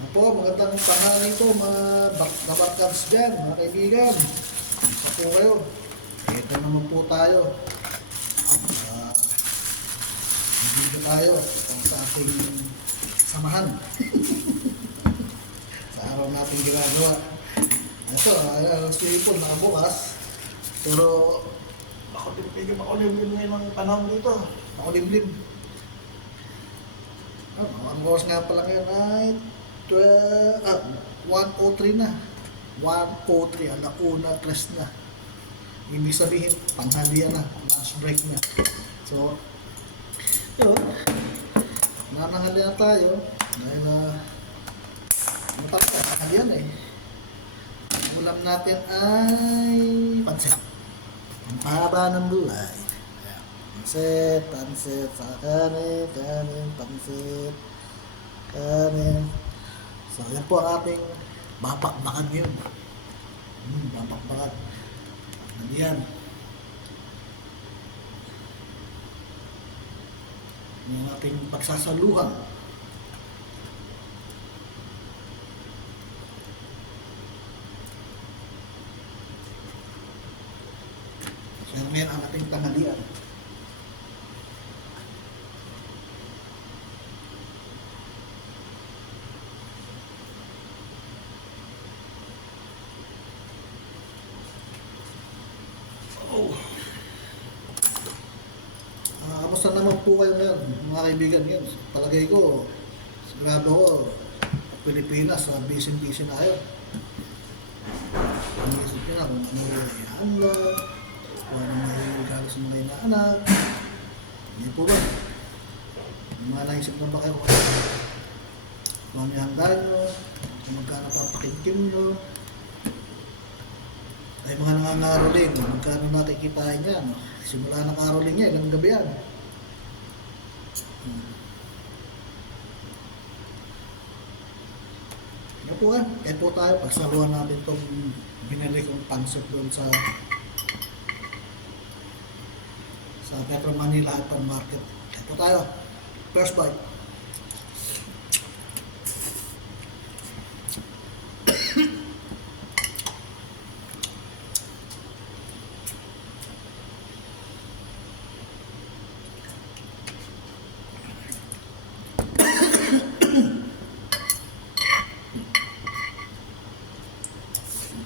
Po, magandang tanghali po mga bak kabakabs dyan, mga kaibigan. Isa po kayo. Ito naman po tayo. Uh, Dito tayo sa ating samahan. sa araw natin ginagawa. Ito, uh, sipon, nakabukas. Pero, din medyo makulimlim ngayon ang panahon dito. Makulimlim. Oh, ang oras nga pala ngayon ay 12, ah, 1.03 na. 1.03, alauna, tres na. Ibig sabihin, panghalian na, lunch break na. So, yun. Nananghalian na tayo. Dahil, uh, matapos, panghalian eh. Ang ulam natin ay pansit. Ang haba ng buhay. Pansit, pansit, sa kanin, kanin, pansit, kanin. So, yan po ang ating babakbakan yun. Hmm, babakbakan. Ano yan? Yung ating pagsasaluhan. So, yan ngayon ang ating tanghalian. Oh. Ah, kamusta naman po kayo ngayon, mga kaibigan ngayon? Palagay ko, sigurado ko, Pilipinas, uh, busy-busy na kayo. Ang isip nyo na kung ano yung ihanap, kung ano yung regalo sa mga inaanak. Hindi po ba? Mga naisip na ba kayo kung ano kung ano yung handa nyo, kung magkano papakikim nyo, ay mga nangangaroling, magkano nakikitain yan. Simula ng caroling niya, ilang gabi yan. Yan po eh, kaya po tayo, pagsaluhan natin itong binili kong pansot doon sa sa Petro Manila Hypermarket. Kaya po tayo, first bite.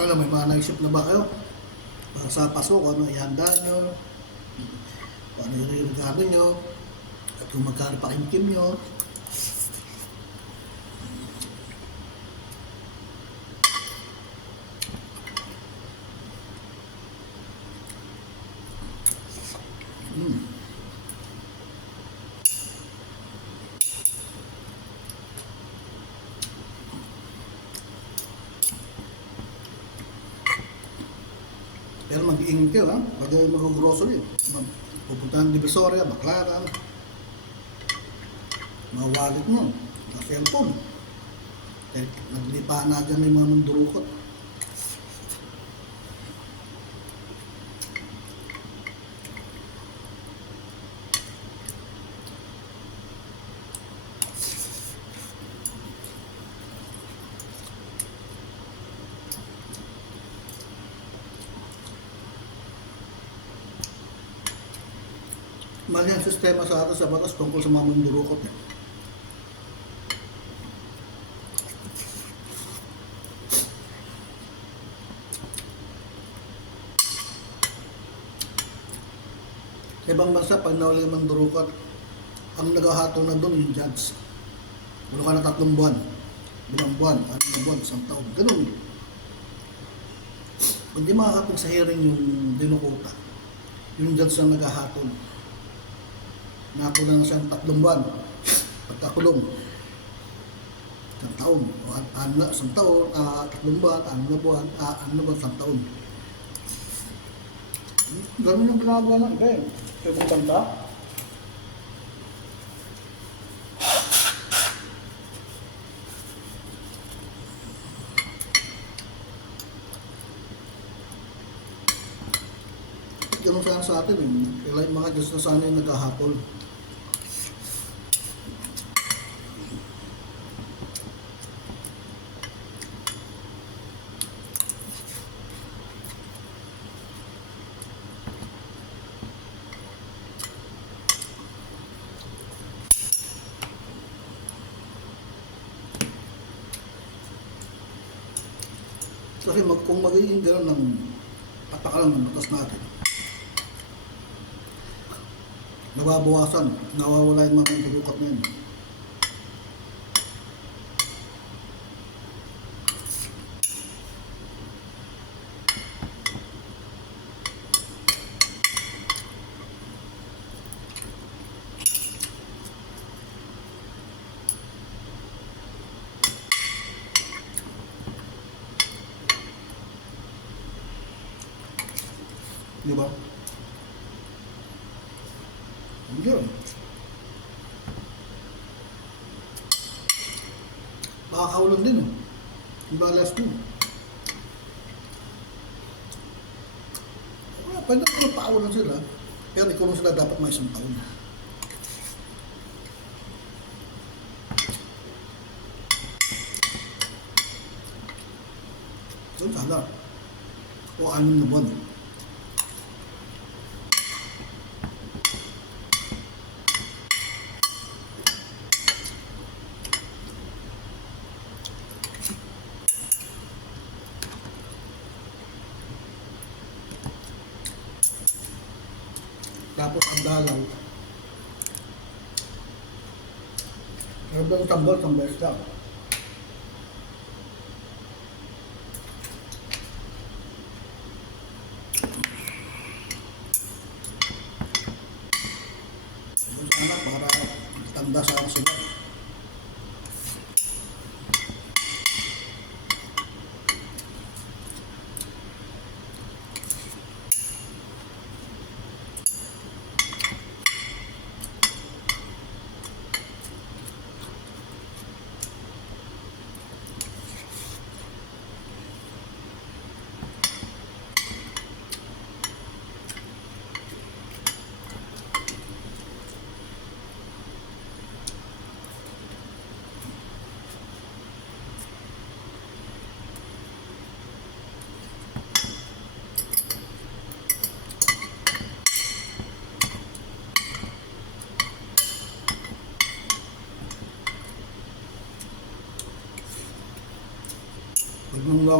Ano, may mga naisip na ba kayo? Para sa pasok, ano, ihanda nyo, kung ano yung regalo nyo, at kung magkano pa kim nyo. Mm. Pero mag-iingit Pag kayo mag-grocery, mag- pupunta ng Divisoria, Baclaran, mga wallet mo, mga cellphone. Naglipa na dyan yung mga mandurukot. Mali ang sistema sa atin sa batas tungkol sa mga mandurukot. Eh. Ibang bansa, pag nawala yung mandurukot, ang naghahatong na doon yung judge. Wala ka na tatlong buwan. Bilang buwan, ano na buwan, isang taon. Ganun. Kung di makakapag sa hearing yung dinukuta, yung judge na naghahatong, nakulang na siyang tatlong buwan. Pagkakulong. Isang taon. O, an- ano na, isang taon, ah, tatlong buwan, ano na buwan, ah, ano na buwan, isang taon. Ganun yung ginagawa ng iba eh. Ibang banda. Ganun sa atin eh. Kaya yung mga Diyos na sana yung naghahapon. Kasi mag, kung magiging gano'n ng patakalan ng batas natin, nababawasan, nawawala yung mga dudukat na yun. Di ba? Yun. Makakaulan din. eh. Di ba last two? Wala, pwede ko paulan sila. Pero ikulong sila dapat may isang taon. Doon sana. O anim na buwan. Tapos ang dalaw. Meron doon tambol, tambol lang. Doon sana para tanda sa sila.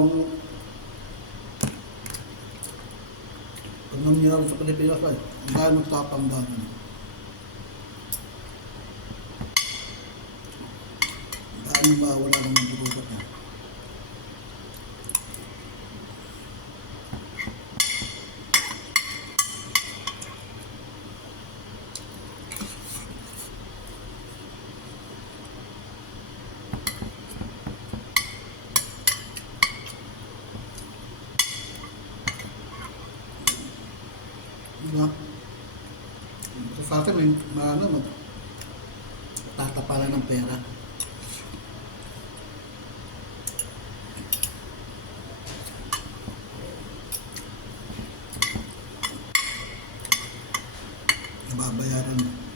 Nangyaw Pag nangyari sa Pilipinas ay, ang dahil magtatandaan. Dahil mawawala ng durugat na. Diba? So, sa akin, may maano, mag tatapalan ng pera. Nababayaran mo.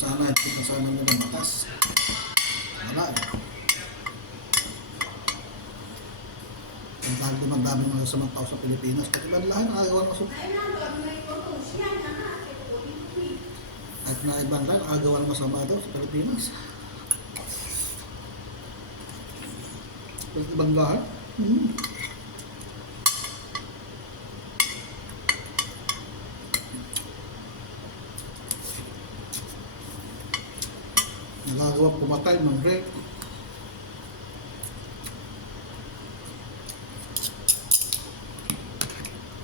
sana, kita sana nila matas. Wala eh. Ang dahil naman dami mga samang tao sa Pilipinas. Ba lahat nakagawa ng masama? At na ibang lahat nakagawa ng masama daw sa Pilipinas. At ibang lahat? Hmm. Nagagawa pumatay ng rape.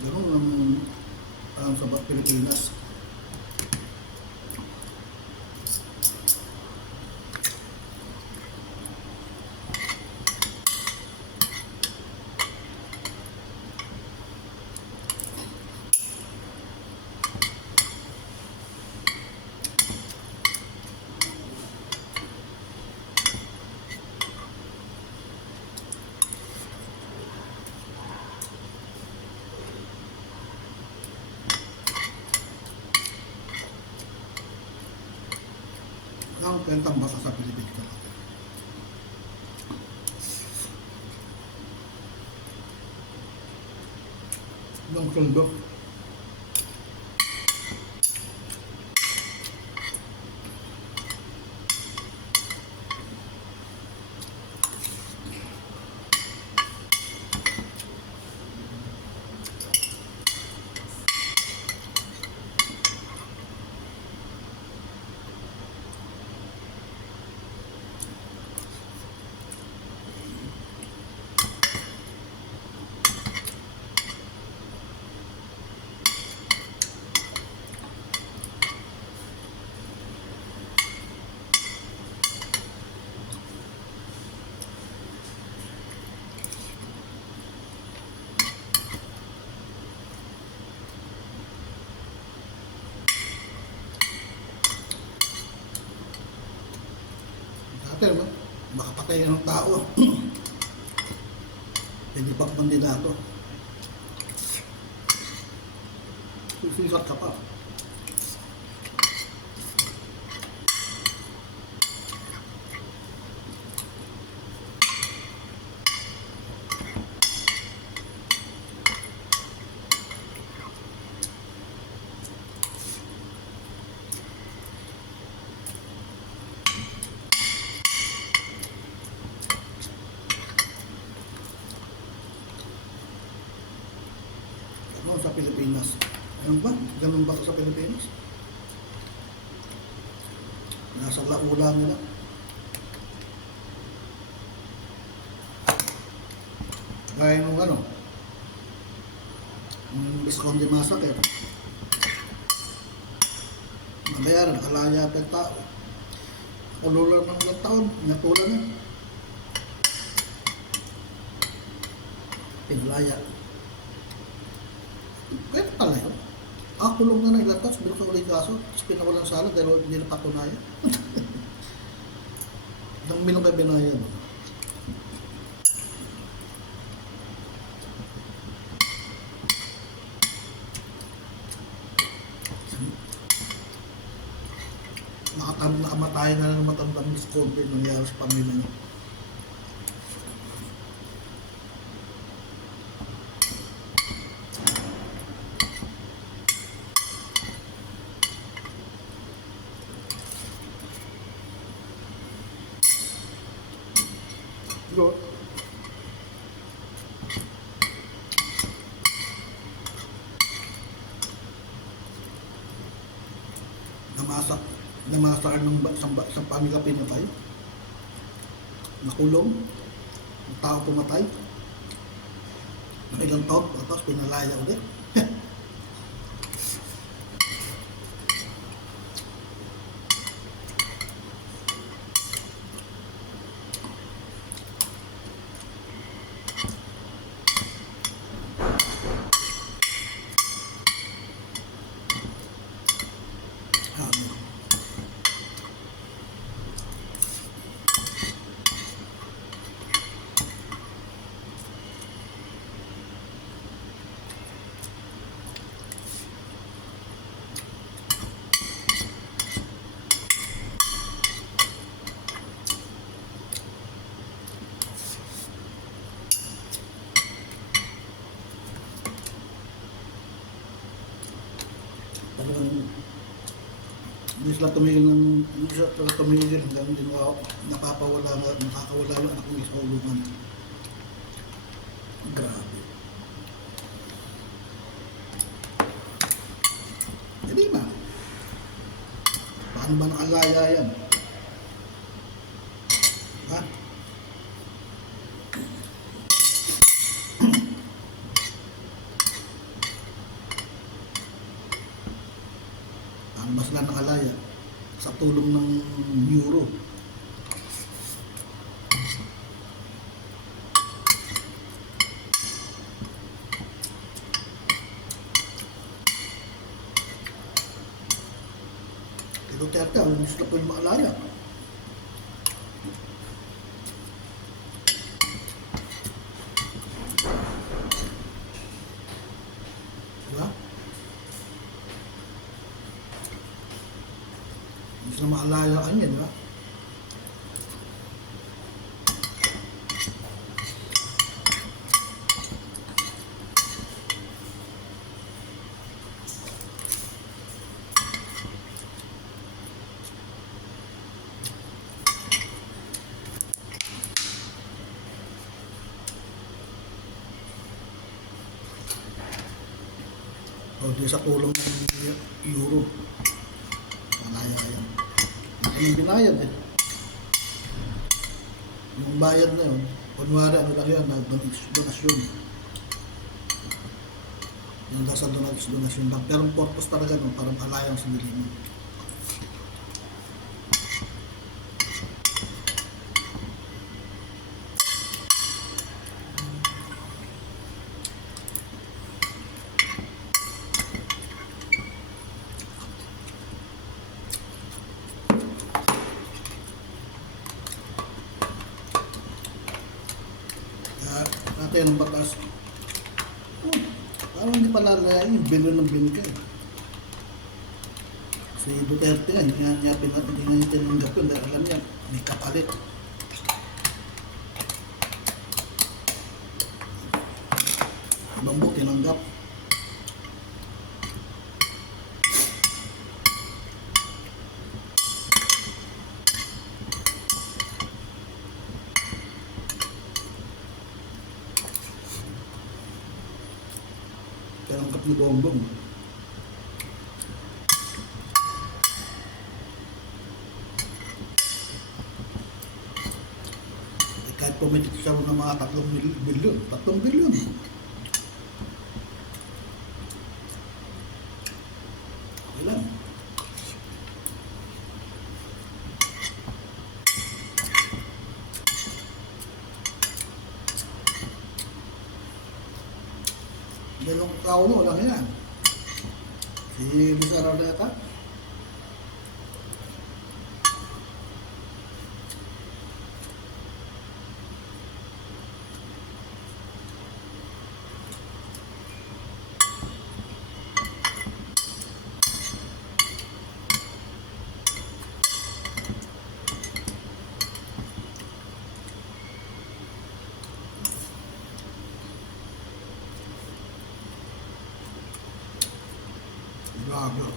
Ganun ang ang sa Pilipinas. Ang kwentang basa sa Pilipinas talaga. Yung sundo. Dati naman, makapatay ng tao. Pinibak man din ako. Susikat ka pa. Ano sa Pilipinas? Ano ba? Ganun ba sa Pilipinas? Nasa laula nila. Gaya nung ano, yung Visconde Massacre. Mamaya, nakalaya pa yung tao. Ululan ng ilang taon, natulan na. Pinalaya. Pwede pala yun. Ah, kulong na naglatas, tapos binuksan ulit yung kaso, tapos pinawalan sala dahil hindi na patunayan. Nang minong kay binayan. Nakatam nakamatay na ng matandang Conte nangyari sa pamilya niya. Yun. Namasak, namasak ng sa, sa pamilya pinatay. Nakulong. Ang tao pumatay. Ng ilang taon, tapos pinalaya ulit. Ano? Talagang hindi sila tumigil ng sila talaga tumigil hanggang hindi na napapawala na nakakawala yung anak ng sa ulungan. Grabe. Hindi na. Paano ba nakalaya yan? Ha? Paano ba sila nakalaya? Sa tulong ng neuro. Kay Duterte, ang gusto po yung makalaya. Diba? Gusto na maalala ka niya, di ba? Di sa tulong ng euro. Malaya yan. Ang binayad eh. Yung bayad na yun, kunwari ano lang nag-donation. donasyon. Yung nasa donasyon, donasyon lang. Pero ang purpose talaga nun, parang alayang sa nilin. Kaya natin ang batas. Oh, parang hindi pala nalayan yung bilyon ng bingka eh. Si Duterte nga, hindi nga niya pinat, hindi nga niya tinanggap yun dahil alam niya, may kapalit. Buti tinanggap. Bongbong. Eh, kahit pumitik siya ng mga tatlong bilyon, tatlong bilyon. Okay lang. Ganong tao mo, walang yan. Si Luis Araneta, grabe.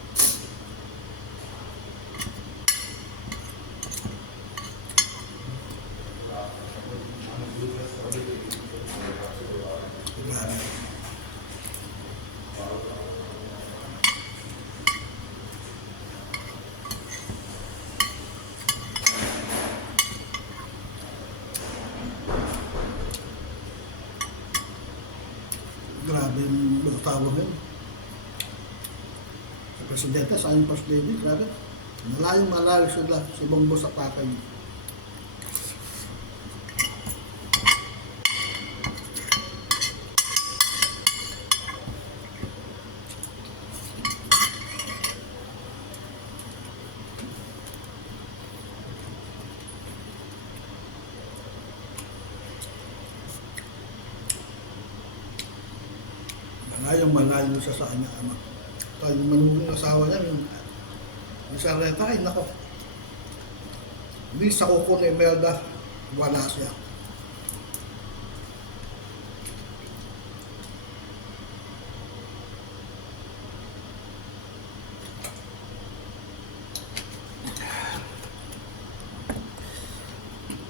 Grabe. Grabe yung mga tao ngayon. Sa presidente, sa aking first lady, grabe. Malayong malayo sila sa bangbo sa pakay. Malayong malayo siya sa kanya asawa niya, yung, yung Charleta, ay nako. Hindi sa kuko ni Imelda, wala siya.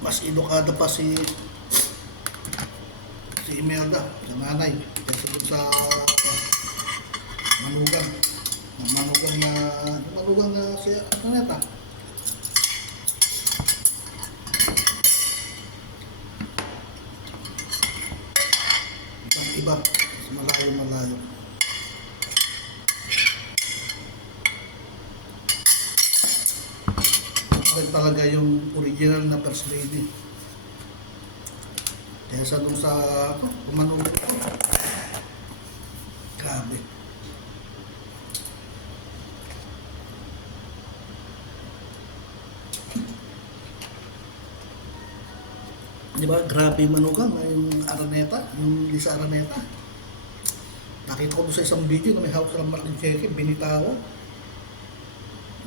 mas edukado pa si si Imelda, sa nanay, kasi sa manugang. Ang manugang na, manugang na si, na ito? Ibang iba, mas malayo malayo. Ito talaga yung original na first lady. Kaya sa dun sa ano, pumanong Grabe. Di ba? Grabe yung manugang, yung Araneta, yung Lisa Araneta. Nakita ko doon sa isang video na may hawak ng Martin Cheque, binitawan.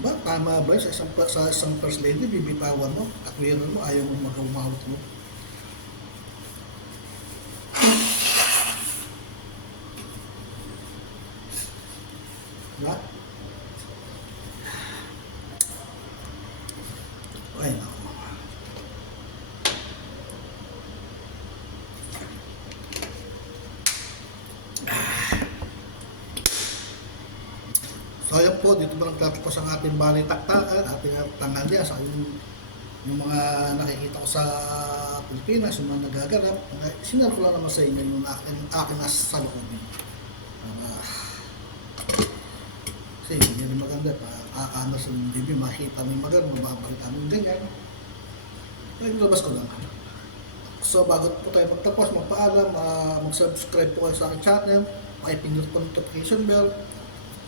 Ba, tama ba sa isang, sa isang first lady, bibitawan mo, katwiran mo, ayaw mo mag-umawat mo. Diba? Ay, naku. So ayan po, dito ba nagtatapos ang ating balitaktakan, ating tanghalian sa yung, yung mga nakikita ko sa Pilipinas, yung mga nagaganap, sinar ko lang naman sa inyo yung akin, akin nasa sa loob. Uh, kasi hindi rin maganda, kakakana sa bibig, makita mo yung maganda, mababalita mo yung ganyan. Kaya nilabas ko lang. So bago po tayo magtapos, magpaalam, ah, mag-subscribe po kayo sa aking channel, pakipindot po ng notification bell,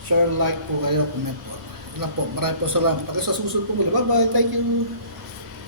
share, like po kayo, comment po. Lang po, maraming po salamat. Pagka sa susunod po muli, bye-bye, thank you!